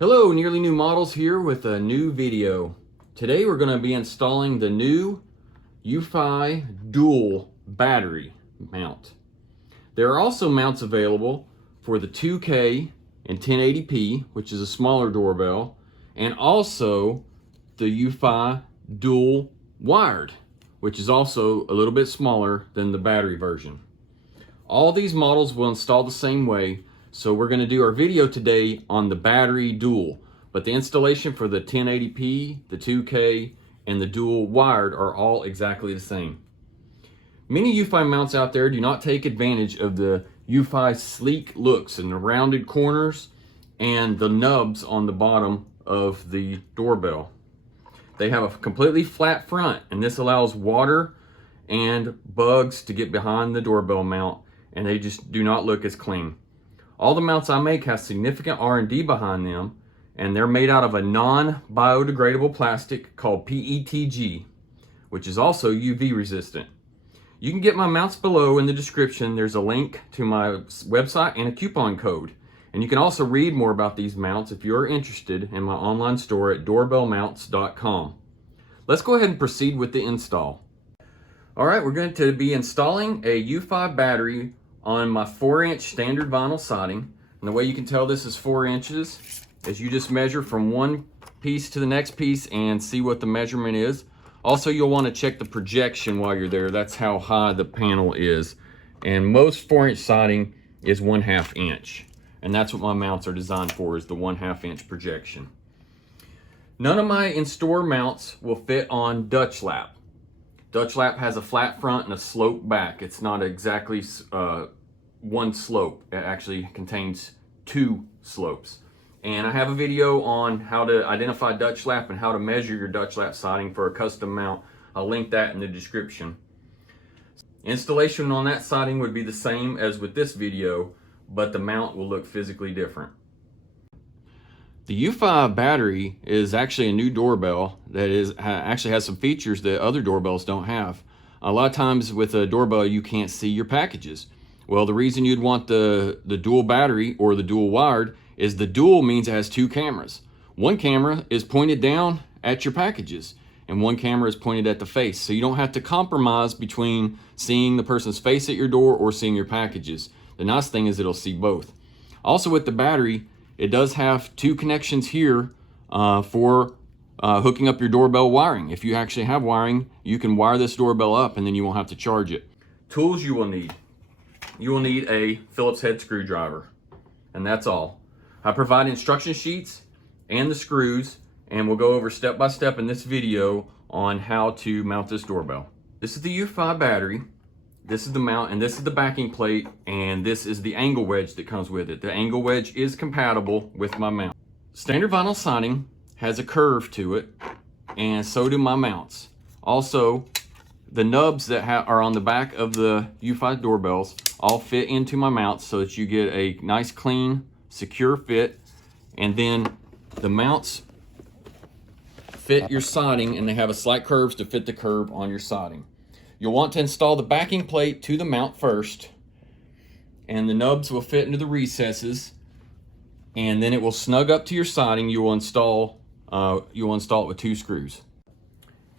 Hello, Nearly New Models here with a new video. Today we're going to be installing the new Eufy Dual Battery mount. There are also mounts available for the 2K and 1080p, which is a smaller doorbell, and also the Eufy Dual Wired, which is also a little bit smaller than the battery version. All these models will install the same way. So we're going to do our video today on the battery dual, but the installation for the 1080p, the 2K, and the dual wired are all exactly the same. Many Eufy mounts out there do not take advantage of the Eufy sleek looks and the rounded corners and the nubs on the bottom of the doorbell. They have a completely flat front, and this allows water and bugs to get behind the doorbell mount, and they just do not look as clean. All the mounts I make have significant R&D behind them, and they're made out of a non-biodegradable plastic called PETG, which is also UV resistant. You can get my mounts below in the description. There's a link to my website and a coupon code. And you can also read more about these mounts if you're interested in my online store at doorbellmounts.com. Let's go ahead and proceed with the install. All right, we're going to be installing a Eufy battery on my 4-inch standard vinyl siding. And the way you can tell this is 4 inches is you just measure from one piece to the next piece and see what the measurement is. Also, you'll want to check the projection while you're there. That's how high the panel is. And most 4-inch siding is 1/2 inch. And that's what my mounts are designed for, is the 1/2 inch projection. None of my in-store mounts will fit on Dutch lap. Dutch lap has a flat front and a slope back. It's not exactly one slope. It actually contains 2 slopes. And I have a video on how to identify Dutch lap and how to measure your Dutch lap siding for a custom mount. I'll link that in the description. Installation on that siding would be the same as with this video, but the mount will look physically different. The Eufy battery is actually a new doorbell that actually has some features that other doorbells don't have. A lot of times with a doorbell you can't see your packages. Well, the reason you'd want the dual battery or the dual wired is the dual means it has 2 cameras. One camera is pointed down at your packages and one camera is pointed at the face. So you don't have to compromise between seeing the person's face at your door or seeing your packages. The nice thing is it'll see both. Also with the battery, it does have 2 connections here for hooking up your doorbell wiring. If you actually have wiring, you can wire this doorbell up and then you won't have to charge it. Tools you will need. You will need a Phillips head screwdriver, and that's all. I provide instruction sheets and the screws, and we'll go over step by step in this video on how to mount this doorbell. This is the Eufy battery. This is the mount, and this is the backing plate, and this is the angle wedge that comes with it. The angle wedge is compatible with my mount. Standard vinyl siding has a curve to it, and so do my mounts. Also, the nubs that are on the back of the Eufy doorbells all fit into my mounts so that you get a nice, clean, secure fit. And then the mounts fit your siding, and they have a slight curves to fit the curve on your siding. You'll want to install the backing plate to the mount first, and the nubs will fit into the recesses, and then it will snug up to your siding. You will install it with 2 screws.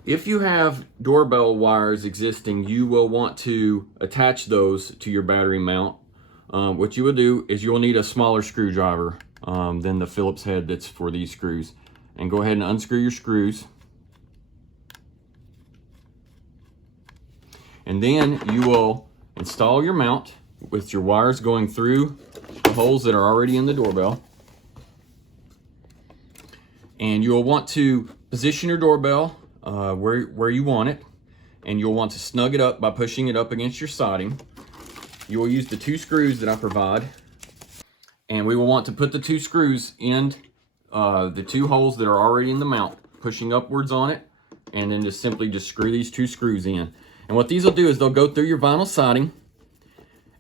If you have doorbell wires existing, you will want to attach those to your battery mount. What you will do is you'll need a smaller screwdriver than the Phillips head that's for these screws. And go ahead and unscrew your screws. And then you will install your mount with your wires going through the holes that are already in the doorbell. And you'll want to position your doorbell where you want it, and you'll want to snug it up by pushing it up against your siding. You will use the 2 screws that I provide, and we will want to put the 2 screws in the 2 holes that are already in the mount, pushing upwards on it, and then just simply screw these 2 screws in. And what these will do is they'll go through your vinyl siding,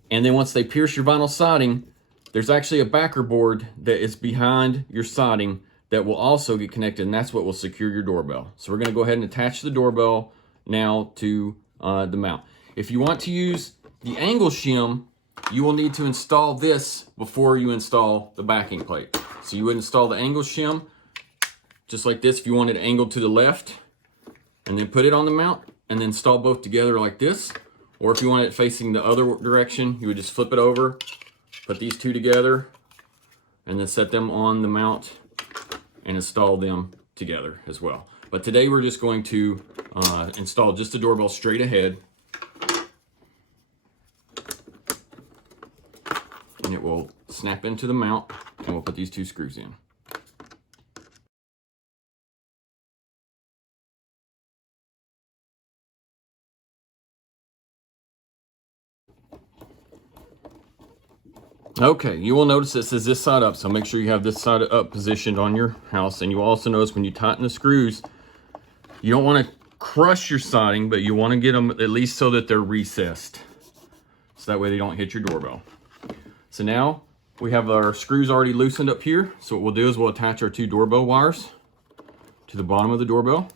and then once they pierce your vinyl siding, there's actually a backer board that is behind your siding that will also get connected, and that's what will secure your doorbell. So we're going to go ahead and attach the doorbell now to the mount. If you want to use the angle shim, you will need to install this before you install the backing plate. So you would install the angle shim just like this if you wanted it angled to the left, and then put it on the mount and then install both together like this. Or if you want it facing the other direction, you would just flip it over, put these two together, and then set them on the mount and install them together as well. But today we're just going to install just the doorbell straight ahead. And it will snap into the mount, and we'll put these two screws in. Okay, you will notice it says this side up, so make sure you have this side up positioned on your house. And you will also notice when you tighten the screws, you don't want to crush your siding, but you want to get them at least so that they're recessed, so that way they don't hit your doorbell. So now we have our screws already loosened up here. So what we'll do is we'll attach our two doorbell wires to the bottom of the doorbell.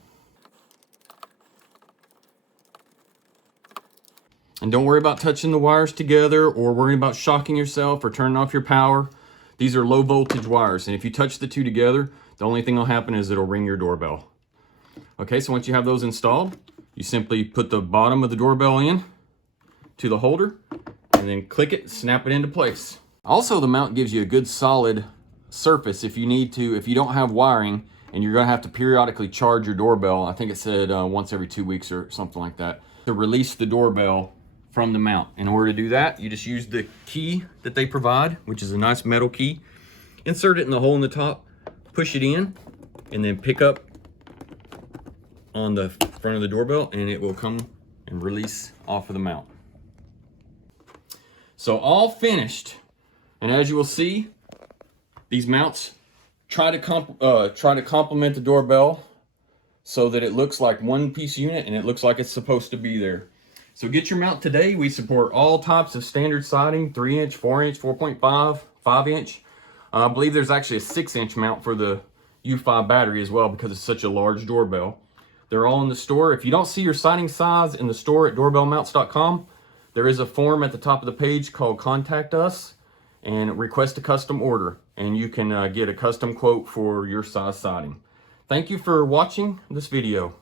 And don't worry about touching the wires together or worrying about shocking yourself or turning off your power. These are low voltage wires, and if you touch the two together, the only thing that'll happen is it'll ring your doorbell. Okay, so once you have those installed, you simply put the bottom of the doorbell in to the holder and then click it, snap it into place. Also, the mount gives you a good solid surface if you need to, if you don't have wiring and you're gonna have to periodically charge your doorbell. I think it said once every 2 weeks or something like that, to release the doorbell from the mount. In order to do that, you just use the key that they provide, which is a nice metal key. Insert it in the hole in the top, push it in, and then pick up on the front of the doorbell, and it will come and release off of the mount. So all finished, and as you will see, these mounts try to complement the doorbell so that it looks like one piece unit and it looks like it's supposed to be there. So get your mount today. We support all types of standard siding, 3-inch, 4-inch, 4.5, 5-inch. I believe there's actually a 6-inch mount for the Eufy battery as well because it's such a large doorbell. They're all in the store. If you don't see your siding size in the store at doorbellmounts.com, there is a form at the top of the page called Contact Us and request a custom order, and you can get a custom quote for your size siding. Thank you for watching this video.